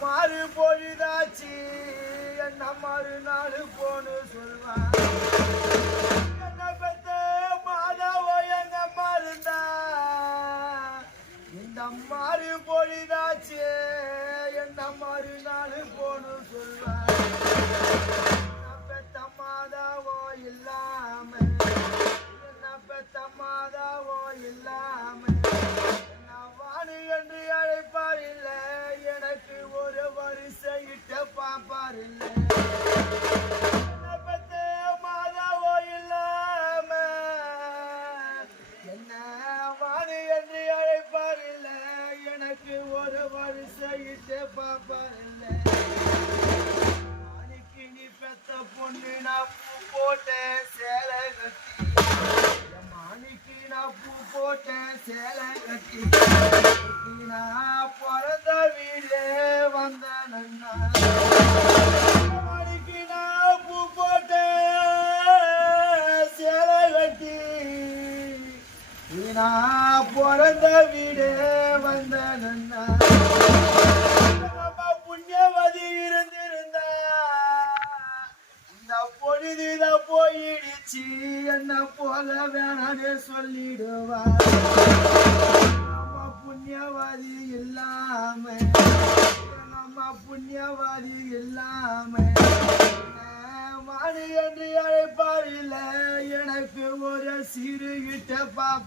மாறு பொழுதாச்சு. என்ன நாடு போன்னு சொல்வான் என்ன பெத்த மாதாவோ என்ன மருந்தா இந்த மாறு பொழுதாச்சு. என்ன மறுநாள் போன்னு போட்டேன் சேலை கட்டி நான் பிறந்த வீடு நான் பிறந்த வீடு வந்த நன்னா. புண்ணியவதி இருந்திருந்தா. இந்த பொழுதுதான் போயிடுச்சு என்ன போல வேணான்னு சொல்லிடுவா. நம்ம புண்ணியவாதி இல்லாம நம்ம புண்ணியவாதி இல்லாம மாடு see the to your death, I'll